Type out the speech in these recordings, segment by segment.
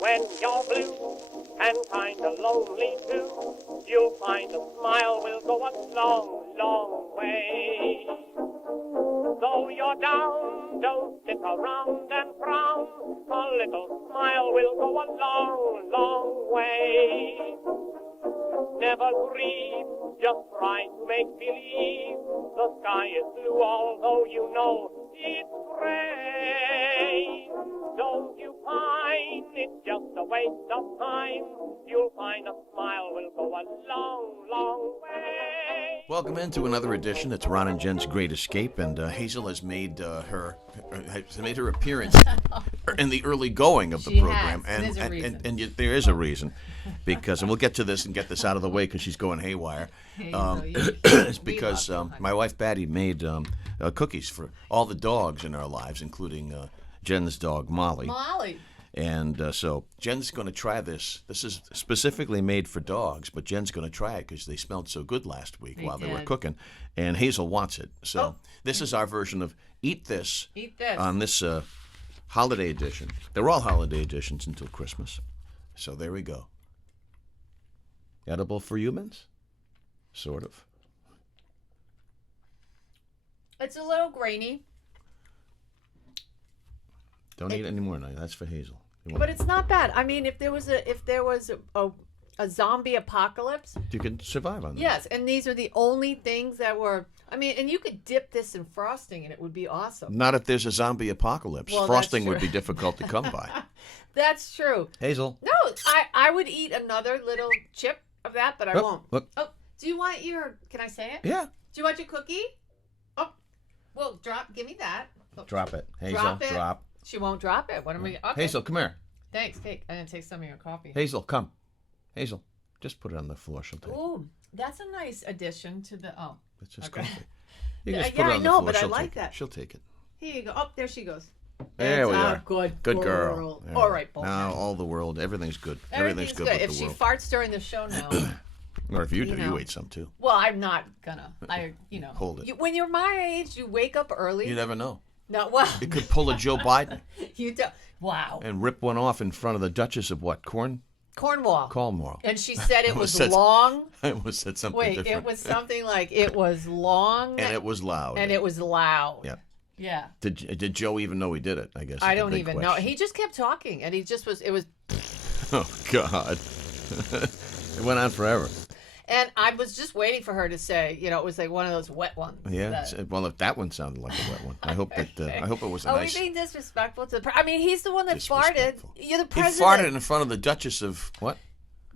When you're blue and kinda lonely too, you'll find a smile will go a long, long way. Though you're down, don't sit around and frown. A little smile will go a long, long way. Never grieve, just try to make believe the sky is blue, although you know it's gray. Don't you find it's just a waste of time? You'll find a smile will go a long, long way. Welcome into another edition. It's Ron and Jen's Great Escape, and Hazel has made her appearance in the early going of the program, and there is a reason, because, and we'll get to this and get this out of the way because she's going haywire. It's because my wife Patty made cookies for all the dogs in our lives, including Jen's dog Molly. And so Jen's going to try this. This is specifically made for dogs, but Jen's going to try it because they smelled so good last week while they were cooking. And Hazel wants it. So this is our version of Eat This. On this holiday edition. They're all holiday editions until Christmas. So there we go. Edible for humans? Sort of. It's a little grainy. Don't eat any more now. That's for Hazel. But it's not bad. I mean, if there was a zombie apocalypse, you can survive on that. Yes, and these are the only things that were. I mean, and you could dip this in frosting, and it would be awesome. Not if there's a zombie apocalypse. Well, frosting would be difficult to come by. That's true. Hazel. No, I would eat another little chip of that, but I won't. Look. Oh, do you want your? Can I say it? Yeah. Do you want your cookie? Oh, well, give me that. Oh. Drop it, Hazel. Drop it. Drop. She won't drop it. What am I? Okay. Hazel, come here. Thanks, Kate. I'm gonna take some of your coffee. Hazel, come. Hazel, just put it on the floor. She'll take it. Ooh, that's a nice addition to the. Oh, it's just okay. coffee. You just put yeah, it on I the know, floor. but She'll I like take that. It. She'll take it. Here you go. Oh, there she goes. There we are. Good girl. All right, both. Now all the world, everything's good. Everything's good. With If the she world. farts during the show now. Or if you do, you ate some too. Well, I'm not gonna. Hold it. When you're my age, you wake up early. You never know. No, well. You could pull a Joe Biden. You don't. Wow. And rip one off in front of the Duchess of what? Cornwall. And she said it was long. I almost said something Wait, different. it was something like it was long. And it was loud. Yeah. Yeah. Did Joe even know he did it? I guess. I don't even know. He just kept talking, and he just was. It was. Oh God. It went on forever. And I was just waiting for her to say, it was like one of those wet ones. Yeah. Well, if that one sounded like a wet one, I hope that. I hope it was a nice. Are we being disrespectful to the? I mean, he's the one that farted. You're the president. He farted in front of the Duchess of what?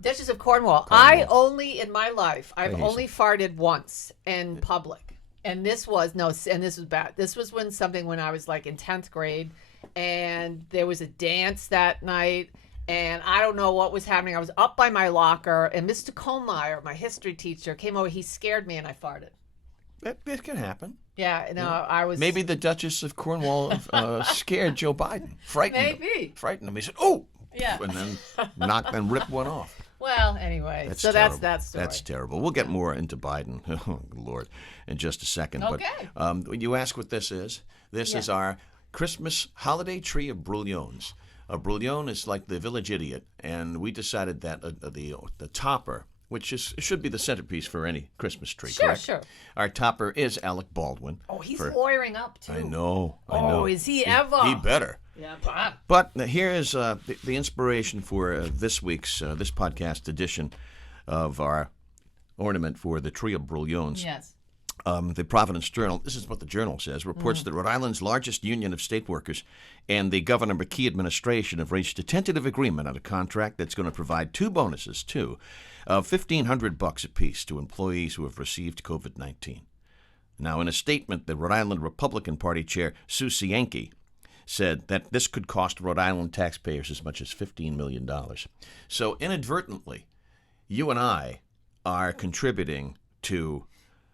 Duchess of Cornwall. In my life, I've only farted once in public, and this was bad. This was when I was like in 10th grade, and there was a dance that night. And I don't know what was happening. I was up by my locker, and Mr. Kohlmeyer, my history teacher, came over. He scared me, and I farted. That can happen. Yeah, no, I was... Maybe the Duchess of Cornwall scared Joe Biden. Frightened him. He said, oh! Yeah. And then ripped one off. Well, anyway, that's that story. That's terrible. We'll get more into Biden, oh, Lord, in just a second. Okay. But when you ask what this is is our Christmas holiday tree of brouillons. A brouillon is like the village idiot, and we decided that the topper, which should be the centerpiece for any Christmas tree, correct? Sure. Our topper is Alec Baldwin. Oh, he's lawyering up, too. I know. Oh, is he ever? He better. Yeah, but here is the inspiration for this week's, this podcast edition of our ornament for the tree of brouillons. Yes. The Providence Journal, this is what the Journal says, reports that Rhode Island's largest union of state workers and the Governor McKee administration have reached a tentative agreement on a contract that's going to provide two bonuses, of $1,500 apiece to employees who have received COVID-19. Now, in a statement, the Rhode Island Republican Party Chair Sue Cienki said that this could cost Rhode Island taxpayers as much as $15 million. So, inadvertently, you and I are contributing to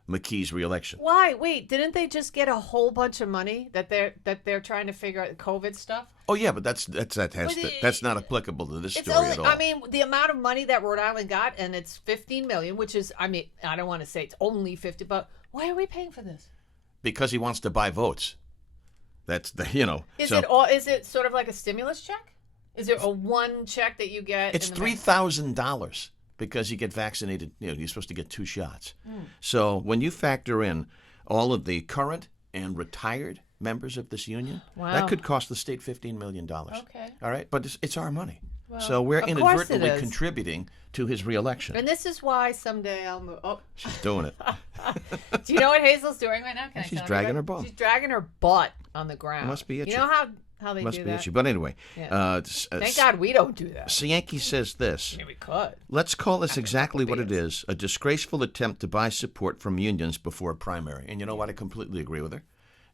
McKee's reelection. Why? Wait, didn't they just get a whole bunch of money that they're trying to figure out COVID stuff? Oh yeah, but that's not applicable to this story at all. I mean, the amount of money that Rhode Island got, and it's $15 million, which is, I mean, I don't want to say it's only 50, but why are we paying for this? Because he wants to buy votes. That's Is it sort of like a stimulus check? Is there a one check that you get? It's $3,000 because you get vaccinated. You're supposed to get 2 shots. So when you factor in all of the current and retired members of this union, that could cost the state $15 million. Okay. All right? But it's our money. Well, so we're inadvertently contributing to his reelection. And this is why someday I'll move. Oh, she's doing it. Do you know what Hazel's doing right now? She's dragging her butt. She's dragging her butt on the ground. Must be itchy. You know how they Must do be that? itchy. But anyway. Thank God we don't do that. Yankee says this. I mean, we could. Let's call this exactly what it is, a disgraceful attempt to buy support from unions before a primary. And you know what? I completely agree with her.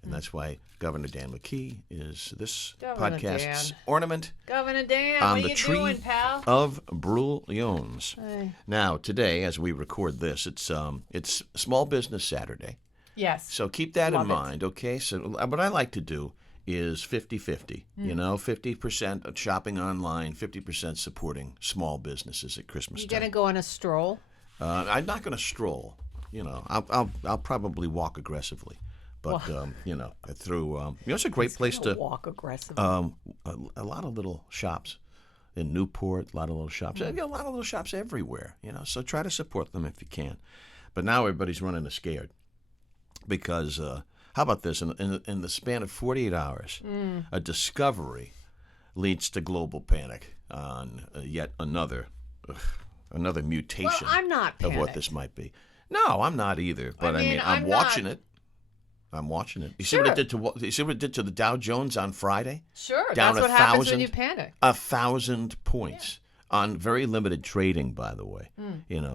And that's why Governor Dan McKee is this podcast's ornament Governor Dan, on what the are you tree doing, pal? of brilliance. Hey. Now, today, as we record this, it's Small Business Saturday. Yes. So keep that in mind, okay? So what I like to do is 50-50, 50% shopping online, 50% supporting small businesses at Christmas time. You going to go on a stroll? I'm not going to stroll. I'll probably walk aggressively. But, through, it's a great place to walk aggressively. A lot of little shops in Newport, a lot of little shops. A lot of little shops everywhere, so try to support them if you can. But now everybody's running scared because, how about this? In the span of 48 hours, a discovery leads to global panic on yet another mutation I'm not of what this might be. No, I'm not either. But I'm watching it. I'm watching it. You see what it did to the Dow Jones on Friday? Sure. Down that's what happens when you panic. 1,000 points on very limited trading, by the way.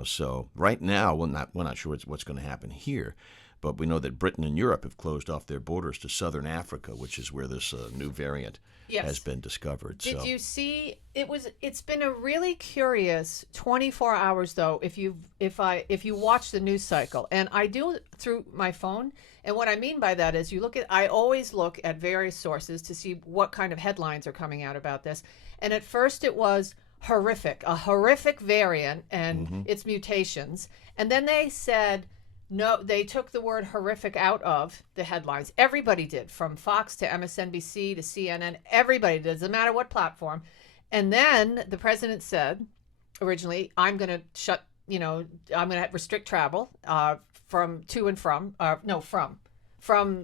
So right now we're not sure what's going to happen here, but we know that Britain and Europe have closed off their borders to southern Africa, which is where this new variant has been discovered. Did you see it's been a really curious 24 hours though if you watch the news cycle, and I do through my phone. And what I mean by that is I always look at various sources to see what kind of headlines are coming out about this. And at first it was a horrific variant and its mutations. And then they said, no, they took the word horrific out of the headlines. Everybody did, from Fox to MSNBC to CNN. Everybody did, doesn't matter what platform. And then the president said, originally, I'm going to restrict travel from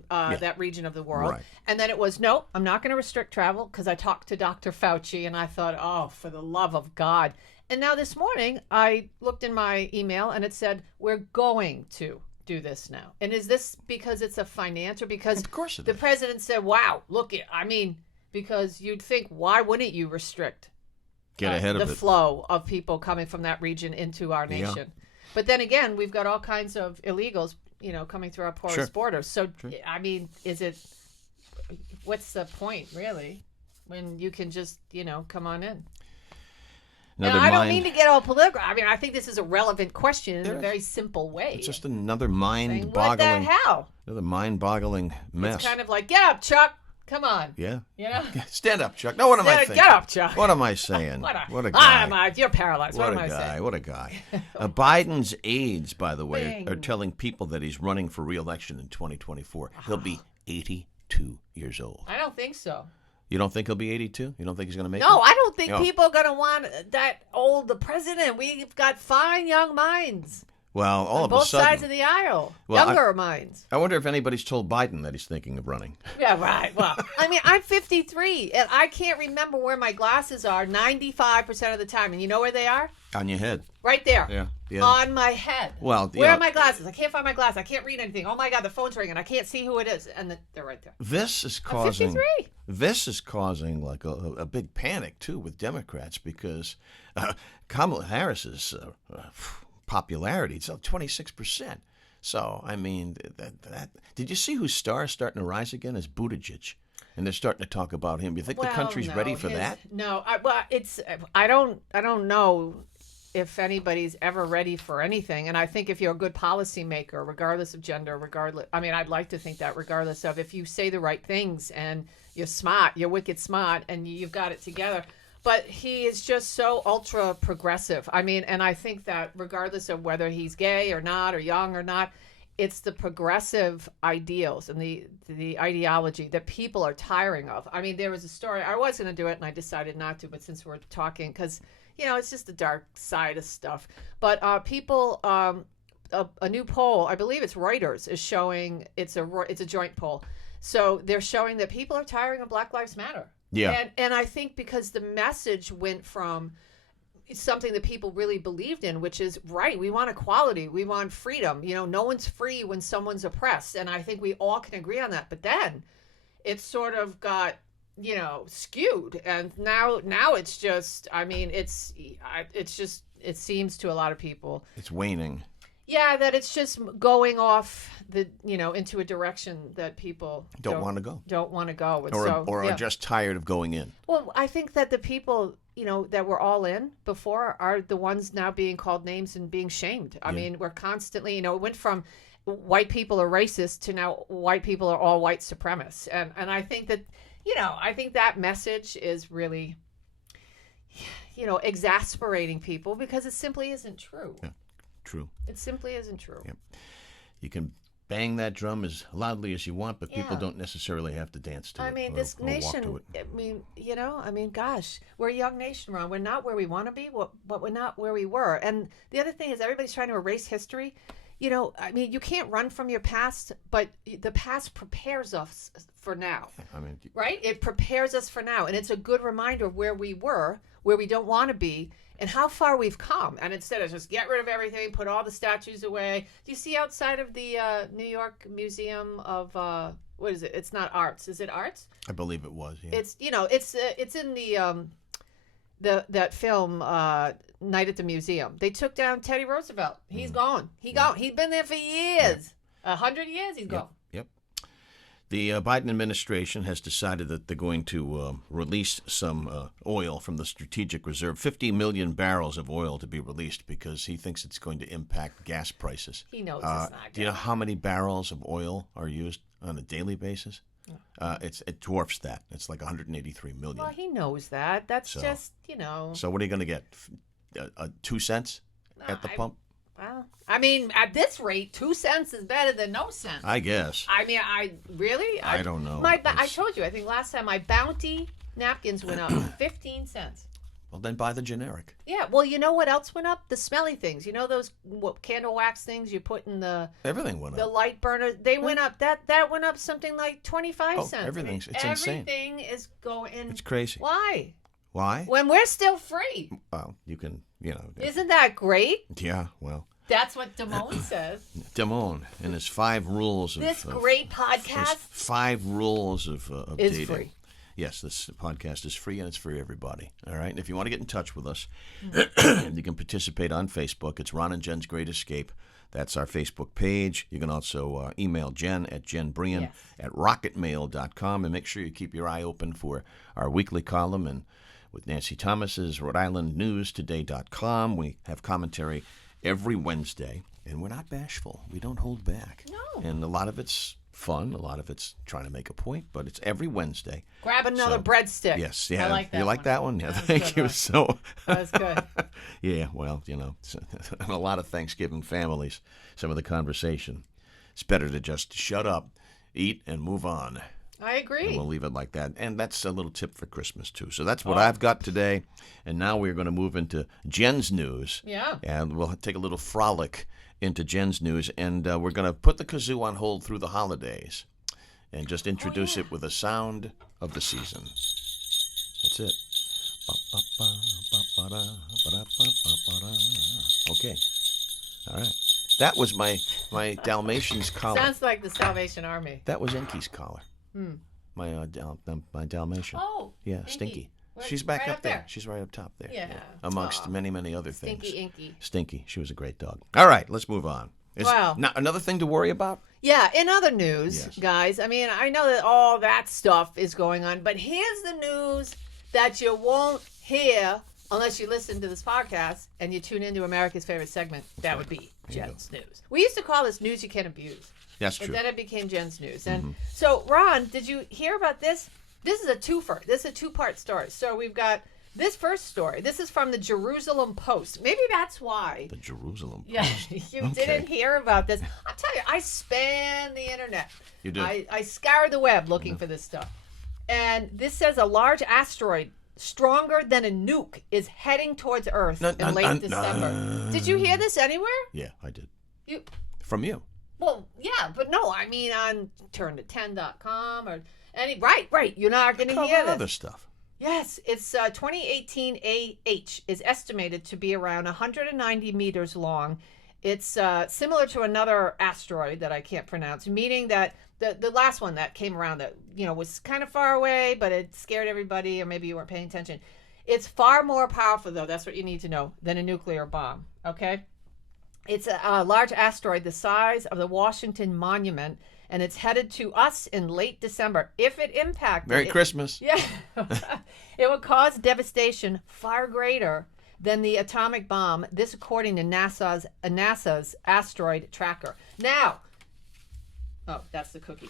that region of the world. Right. And then it was, no, I'm not going to restrict travel because I talked to Dr. Fauci and I thought, oh, for the love of God. And now this morning I looked in my email and it said, we're going to do this now. And is this because it's a finance or because of course the president said, wow, because you'd think, why wouldn't you restrict Get ahead of the flow of people coming from that region into our nation? Yeah. But then again, we've got all kinds of illegals, coming through our porous borders. So, what's the point, really, when you can just, come on in? I don't mean to get all political. I think this is a relevant question in a very simple way. It's just another mind-boggling. What the hell? Another mind-boggling mess. It's kind of like, get up, Chuck. Come on. Yeah. Stand up, Chuck. No, what am I thinking? Get up, Chuck. What am I saying? What a guy. You're paralyzed. What am I saying? What a guy. Biden's aides, by the way, are telling people that he's running for re-election in 2024. He'll be 82 years old. I don't think so. You don't think he'll be 82? You don't think he's going to make it? No, I don't think people are going to want that old the president. We've got fine young minds. Well, all of a sudden, both sides of the aisle, younger minds. I wonder if anybody's told Biden that he's thinking of running. Yeah, right. Well, I'm 53, and I can't remember where my glasses are 95% of the time. And you know where they are? On your head. Right there. Yeah. On my head. Well, where are my glasses? I can't find my glasses. I can't read anything. Oh my God, the phone's ringing. I can't see who it is, and they're right there. This is causing. I'm 53. This is causing like a big panic too with Democrats because Kamala Harris's popularity, it's up 26%. So, did you see whose star is starting to rise again? Is Buttigieg. And they're starting to talk about him. You think the country's ready for that? No, I don't know if anybody's ever ready for anything. And I think if you're a good policymaker, regardless of gender, I'd like to think that regardless of if you say the right things and you're smart, you're wicked smart, and you've got it together. But he is just so ultra progressive. And I think that regardless of whether he's gay or not, or young or not, it's the progressive ideals and the ideology that people are tiring of. I mean, there was a story, I was going to do it and I decided not to, but since we're talking, because, it's just the dark side of stuff. But people, a new poll, I believe it's Reuters, is showing, it's a joint poll. So they're showing that people are tiring of Black Lives Matter. Yeah. And I think because the message went from something that people really believed in, which is, right, we want equality, we want freedom. No one's free when someone's oppressed. And I think we all can agree on that. But then it sort of got, skewed. And now it's just, it seems to a lot of people. It's waning. Yeah, that it's just going off into a direction that people don't want to go. Don't want to go. Or are just tired of going in. Well, I think that the people, that were all in before are the ones now being called names and being shamed. I mean, we're constantly, it went from white people are racist to now white people are all white supremacists. And I think that, I think that message is really, exasperating people because it simply isn't true. Yeah. True. It simply isn't true. Yep. You can bang that drum as loudly as you want, but people don't necessarily have to dance to it. I mean, this nation, gosh, we're a young nation, Ron. We're not where we want to be, but we're not where we were. And the other thing is everybody's trying to erase history. You can't run from your past, but the past prepares us for now. Right? It prepares us for now. And it's a good reminder of where we were, where we don't want to be, and how far we've come. And instead of just get rid of everything, put all the statues away. Do you see outside of the New York Museum of, what is it? It's not arts. Is it arts? I believe it was, yeah. It's, it's in that film, Night at the Museum. They took down Teddy Roosevelt. He's gone. He's been there for years. 100 years he's gone. Yep. The Biden administration has decided that they're going to release some oil from the strategic reserve, 50 million barrels of oil to be released because he thinks it's going to impact gas prices. He knows it's not. Do you know how many barrels of oil are used on a daily basis? It dwarfs that. It's like 183 million. Well, he knows that. That's just. So what are you going to get? 2 cents at the pump? Well, at this rate, 2 cents is better than no cents. I guess. I don't know. I told you, I think last time my Bounty napkins went up 15 cents. Well, then buy the generic. Yeah. Well, you know what else went up? The smelly things. You know those candle wax things you put in the... Everything went up. The light burner. They went up. That went up something like 25 cents. Everything's... It's insane. Everything is going... It's crazy. Why? Why? When we're still free. Well, you can, Isn't that great? Yeah, well... That's what Damone says. Damone and his 5 rules of... This great podcast... 5 rules of is dating. Free. Yes, this podcast is free and it's for everybody. All right? And if you want to get in touch with us, you can participate on Facebook. It's Ron and Jen's Great Escape. That's our Facebook page. You can also email Jen at jenbrien at rocketmail.com. And make sure you keep your eye open for our weekly column and with Nancy Thomas's Rhode Island News Today.com. We have commentary every Wednesday, and we're not bashful. We don't hold back. No. And a lot of it's fun. A lot of it's trying to make a point, but it's every Wednesday. Grab another breadstick. Yes. Yeah. I like that. You like that one? Yeah. Thank you. Good, So. That was good. Yeah. Well, a lot of Thanksgiving families, some of the conversation, it's better to just shut up, eat, and move on. I agree. And we'll leave it like that. And that's a little tip for Christmas, too. So that's what I've got today. And now we're going to move into Jen's news. Yeah. And we'll take a little frolic into Jen's news. And we're going to put the kazoo on hold through the holidays and just introduce it with a sound of the season. That's it. Okay. All right. That was my Dalmatian's collar. Sounds like the Salvation Army. That was Inky's collar. My Dalmatian. Oh. Yeah, Inky. Stinky. Where, She's back right up there. She's right up top there. Yeah. Amongst many, many other things. Stinky Inky. Stinky. She was a great dog. All right, let's move on. Wow. Now, another thing to worry about? Yeah, in other news, guys, I know that all that stuff is going on, but here's the news that you won't hear unless you listen to this podcast and you tune into America's favorite segment. That would be Jen's News. We used to call this News You Can't Abuse. That's true. But then it became Jen's News. And so, Ron, did you hear about this? This is a twofer. This is a 2-part story. So we've got This first story, this is from the Jerusalem Post. Maybe that's why. The Jerusalem Post. Yeah, you didn't hear about this. I'll tell you, I span the internet. You do? I scoured the web looking for this stuff. And this says a large asteroid stronger than a nuke is heading towards Earth in late December. Did you hear this anywhere? Yeah, I did. You From you. Well, yeah, but no, I mean on turnto10.com or any. Right. You're not going to hear this. Other stuff. Yes, it's 2018 AH is estimated to be around 190 meters long. It's similar to another asteroid that I can't pronounce, meaning that the last one that came around that, was kind of far away, but it scared everybody, or maybe you weren't paying attention. It's far more powerful, though, that's what you need to know, than a nuclear bomb, okay? It's a large asteroid the size of the Washington Monument, and it's headed to us in late December. If it impacted... Merry Christmas. Yeah. It would cause devastation far greater than the atomic bomb, this according to NASA's asteroid tracker. Now... Oh, that's the cookie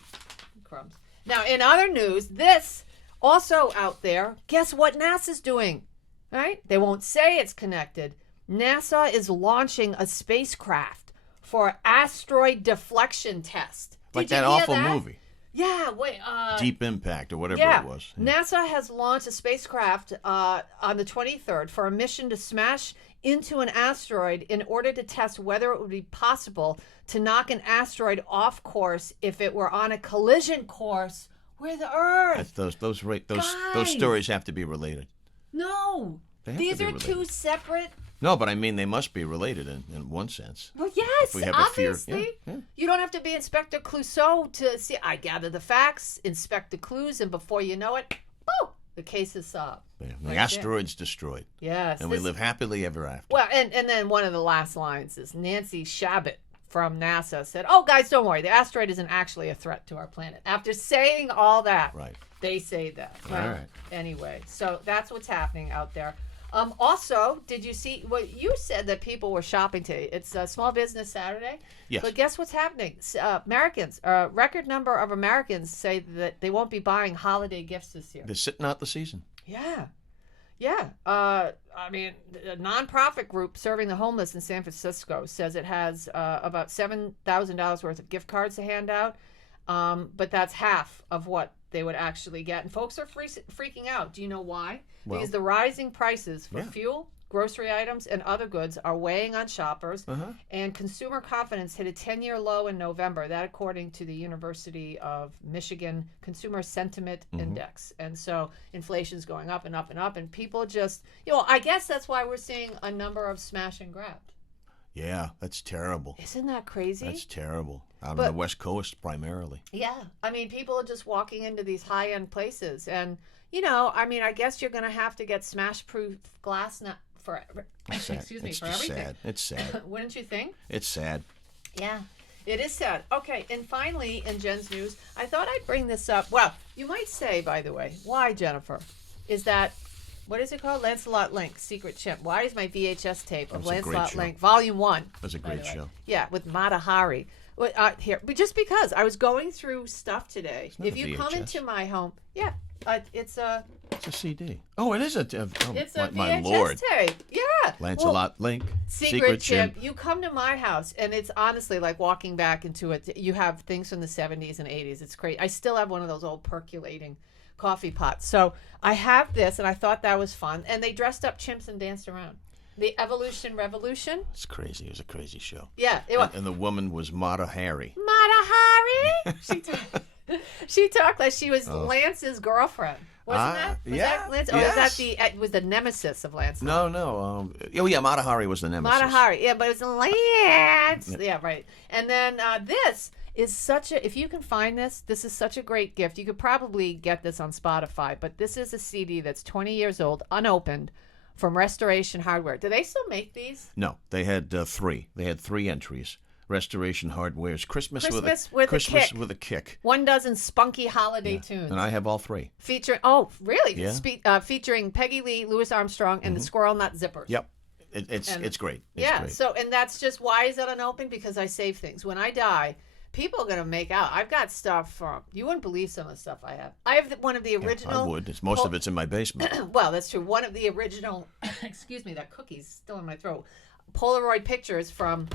crumbs. Now, in other news, this also out there, guess what NASA's doing? Right? They won't say it's connected. NASA is launching a spacecraft for asteroid deflection test. Like that awful movie. Yeah, wait. Deep Impact or whatever it was. Yeah. NASA has launched a spacecraft on the 23rd for a mission to smash into an asteroid in order to test whether it would be possible to knock an asteroid off course if it were on a collision course with Earth. Those stories have to be related. No. These are two separate... No, but I mean they must be related in one sense. Well, yes, if we have obviously. A fear. Yeah. You don't have to be Inspector Clouseau to see. I gather the facts, inspect the clues, and before you know it, boom, the case is solved. Yeah. The asteroid's destroyed. Yes. And we live happily ever after. Well, and then one of the last lines is Nancy Shabbat from NASA said, "Oh, guys, don't worry. The asteroid isn't actually a threat to our planet." After saying all that, right. They say that. Well, all right. Anyway, so that's what's happening out there. Also, did you see what you said that people were shopping today? It's Small Business Saturday. Yes. But guess what's happening? Americans, a record number of Americans say that they won't be buying holiday gifts this year. They're sitting out the season. Yeah. I mean, a nonprofit group serving the homeless in San Francisco says it has about $7,000 worth of gift cards to hand out. But that's half of what they would actually get. And folks are freaking out. Do you know why? Well, because the rising prices for fuel, grocery items, and other goods are weighing on shoppers. And consumer confidence hit a 10-year low in November. That according to the University of Michigan Consumer Sentiment Index. And so inflation's going up and up and up. And people just, I guess that's why we're seeing a number of smash and grab. Yeah, that's terrible. Isn't that crazy? That's terrible. Out on the West Coast primarily. Yeah. I mean, people are just walking into these high-end places. And, I guess you're going to have to get smash-proof glass for everything. Sad. It's sad. Wouldn't you think? It's sad. Yeah, it is sad. Okay, and finally, in Jen's news, I thought I'd bring this up. Well, you might say, by the way, why, Jennifer, is that... What is it called? Lancelot Link, Secret Chimp. Why is my VHS tape of Lancelot Link, Volume 1? That was a great show. Yeah, with Mata Hari. Here, but just because I was going through stuff today. If you come into my home, it's a CD. Oh, it is a. It's a my VHS Lord. tape. Yeah. Lancelot Link, Secret Chimp. You come to my house, and it's honestly like walking back into it. You have things from the 70s and 80s. It's great. I still have one of those old percolating coffee pots. So I have this, and I thought that was fun. And they dressed up chimps and danced around. The Evolution Revolution. It's crazy. It was a crazy show. Yeah, it was. And the woman was Mata Hari. Mata Hari. She talked like she was Lance's girlfriend. Wasn't that? Was that Lance? Or was that it was the nemesis of Lance? No. Mata Hari was the nemesis. Mata Hari. Yeah, but it was Lance. Yeah, right. And then this is if you can find this is such a great gift. You could probably get this on Spotify, but this is a CD that's 20 years old, unopened, from Restoration Hardware. Do they still make these? No, they had 3. They had 3 entries. Restoration Hardware's Christmas with a Kick. 1 dozen spunky holiday tunes. And I have all 3. Featuring, really? Yeah. Featuring Peggy Lee, Louis Armstrong, and the Squirrel Nut Zippers. Yep. It's great. So, and that's just, why is that unopened? Because I save things. When I die, People are going to make out. I've got stuff from, you wouldn't believe some of the stuff I have. I have one of the original. I would. Most of it's in my basement. Well, that's true. One of the original, excuse me, that cookie's still in my throat. Polaroid pictures from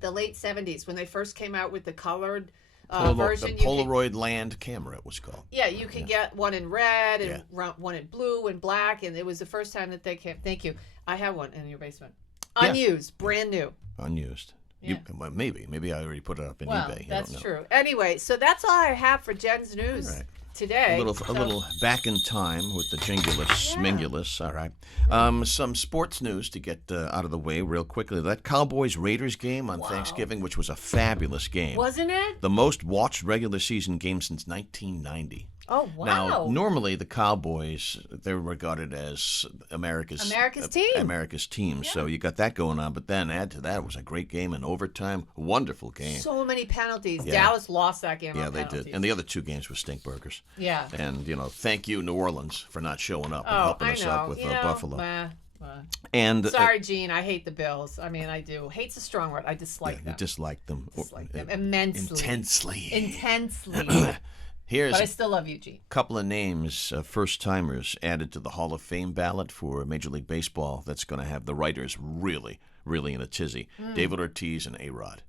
the late 70s when they first came out with the colored version. The Polaroid Land camera, it was called. Yeah, you could get one in red and one in blue and black, and it was the first time that they came. Thank you. I have one in your basement. Unused, brand new. Unused. Yeah. Maybe I already put it up in eBay. That's true. Anyway, so that's all I have for Jen's news today. A little back in time with the Jingulus, Mingulus. All right. Some sports news to get out of the way real quickly. That Cowboys-Raiders game on Thanksgiving, which was a fabulous game. Wasn't it? The most watched regular season game since 1990. Oh, wow. Now, normally the Cowboys, they're regarded as America's team. America's team. Yeah. So you got that going on. But then add to that, it was a great game in overtime. Wonderful game. So many penalties. Yeah. Dallas lost that game on penalties. Did. And the other two games were stinkburgers. Yeah. And, thank you, New Orleans, for not showing up and helping us out with Buffalo. And sorry, Gene, I hate the Bills. I mean, I do. Hate's a strong word. I dislike them. You dislike them. Dislike them immensely. Intensely. But I still love you, Gene. A couple of names, first-timers added to the Hall of Fame ballot for Major League Baseball that's going to have the writers really, really in a tizzy. David Ortiz and A-Rod.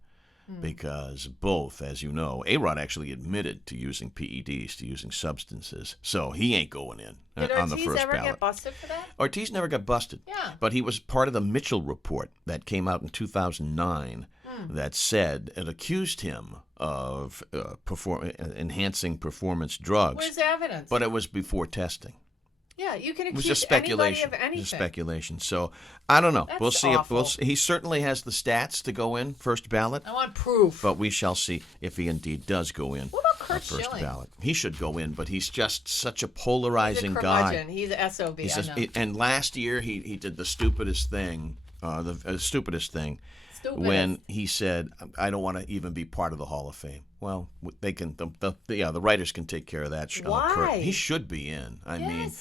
Because both, as you know, A-Rod actually admitted to using PEDs, to using substances. So he ain't going in on the first ballot. Did Ortiz ever get busted for that? Ortiz never got busted. Yeah. But he was part of the Mitchell report that came out in 2009 that said it accused him of enhancing performance drugs. Where's the evidence? But it was before testing. Yeah, you can accuse it was just speculation. Anybody of anything. Just speculation. So I don't know. That's we'll see. awful. He certainly has the stats to go in first ballot. I want proof. But we shall see if he indeed does go in. What about Kurt first Schilling? Ballot. He should go in, but he's just such a polarizing guy. He's a SOB. And last year he did the stupidest thing. When he said, "I don't want to even be part of the Hall of Fame." Well, they can. The writers can take care of that. Why? He should be in. I mean,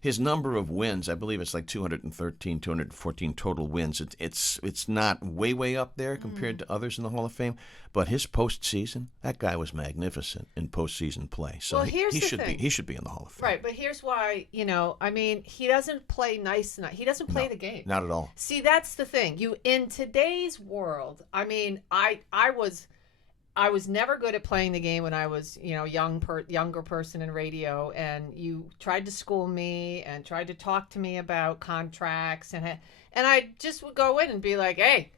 his number of wins. I believe it's like 213, 214 total wins. It's not way up there compared to others in the Hall of Fame. But his postseason, that guy was magnificent in postseason play. So he should be in the Hall of Fame. Right, but here's why. I mean, he doesn't play nice enough. He doesn't play the game. Not at all. See, that's the thing. In today's world, I mean, I was never good at playing the game when I was, younger person in radio, and you tried to school me and tried to talk to me about contracts, and I just would go in and be like, hey,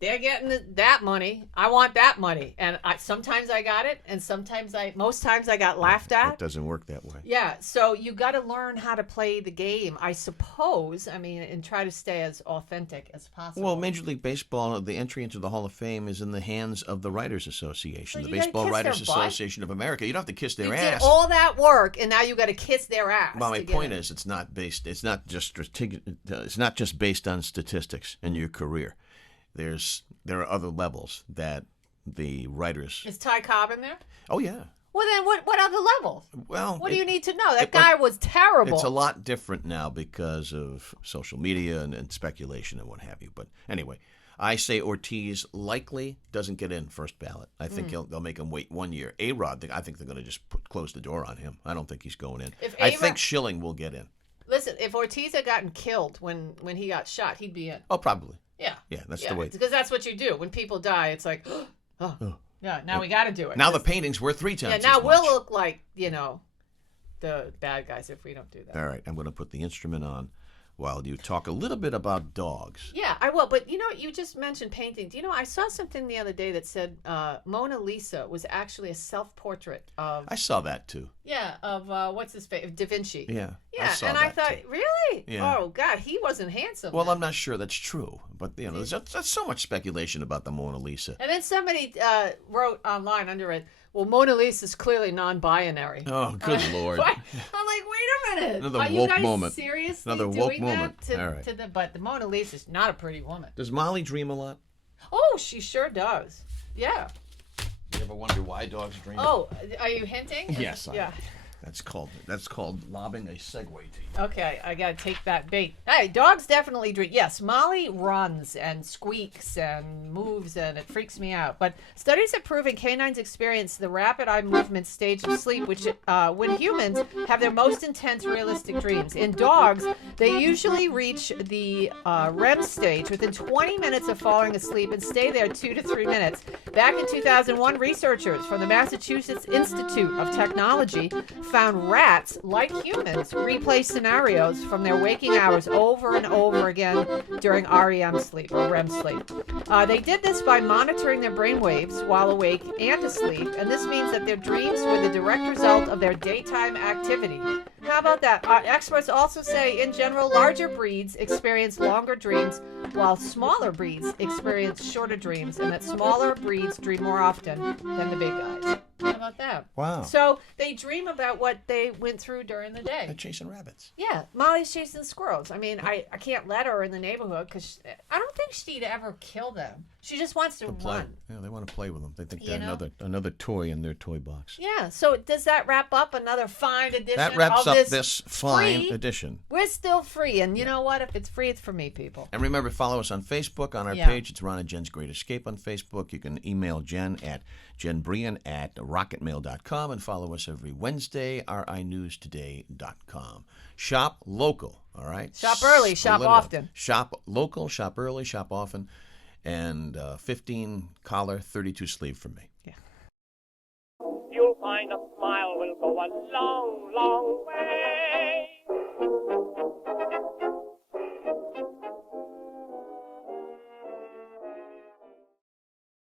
they're getting that money. I want that money. And sometimes I got it, and most times I got laughed at. It doesn't work that way. Yeah, so you got to learn how to play the game, I suppose. I mean, and try to stay as authentic as possible. Well, Major League Baseball, the entry into the Hall of Fame is in the hands of the Writers Association, the Baseball Writers Association of America. You don't have to kiss their ass. Did all that work, and now you got to kiss their ass. Well, my point is, it's not just based on statistics in your career. There are other levels that the writers. Is Ty Cobb in there? Oh yeah. Well then, what other levels? Well, what do you need to know? That guy was terrible. It's a lot different now because of social media and speculation and what have you. But anyway, I say Ortiz likely doesn't get in first ballot. I think they'll make him wait 1 year. A-Rod, I think they're going to just close the door on him. I don't think he's going in. I think Schilling will get in. Listen, if Ortiz had gotten killed when he got shot, he'd be in. Oh, probably. Yeah. Yeah, that's the way. Because that's what you do. When people die, it's like, yeah, now we got to do it. Now the painting's worth 3 times as now much. we'll look like, the bad guys if we don't do that. All right, I'm going to put the instrument on while you talk a little bit about dogs. Yeah, I will. But, you just mentioned paintings. I saw something the other day that said Mona Lisa was actually a self-portrait of... I saw that, too. Yeah, of, what's his face? Da Vinci. Yeah, yeah, I thought, really? Yeah. Oh, God, he wasn't handsome. Well, I'm not sure that's true. But, there's so much speculation about the Mona Lisa. And then somebody wrote online under it, well, Mona Lisa's clearly non-binary. Oh, good Lord. I'm like, wait a minute. Another Are woke you guys moment. seriously Another doing woke moment. That All right. but the Mona Lisa's not a pretty woman. Does Molly dream a lot? Oh, she sure does. Yeah. You ever wonder why dogs dream? Oh, are you hinting? Yes. Yeah. That's called lobbing a segue to you. Okay, I gotta take that bait. Hey, dogs definitely drink. Yes, Molly runs and squeaks and moves, and it freaks me out. But studies have proven canines experience the rapid eye movement stage of sleep, which when humans have their most intense realistic dreams. In dogs, they usually reach the REM stage within 20 minutes of falling asleep and stay there 2 to 3 minutes. Back in 2001, researchers from the Massachusetts Institute of Technology found rats, like humans, replay scenarios from their waking hours over and over again during REM sleep or REM sleep. They did this by monitoring their brain waves while awake and asleep, and this means that their dreams were the direct result of their daytime activity. How about that? Experts also say, in general, larger breeds experience longer dreams, while smaller breeds experience shorter dreams, and that smaller breeds dream more often than the big guys. How about that? Wow. So they dream about what they went through during the day. They're chasing rabbits. Yeah, Molly's chasing squirrels. I mean, I can't let her in the neighborhood because I don't think she'd ever kill them. She just wants to run. Yeah, they want to play with them. They think they're another toy in their toy box. Yeah, so does that wrap up another fine edition That wraps of up this this fine free edition. We're still free, and you know what? If it's free, it's for me, people. And remember, follow us on Facebook on our page. It's Ron and Jen's Great Escape on Facebook. You can email Jen at jenbrien@rocketmail.com and follow us every Wednesday, rinewstoday.com. Shop local, all right? Shop early, shop often. Shop local, shop early, shop often. And 15 collar, 32 sleeve from me. Yeah. You'll find a smile will go a long, long way.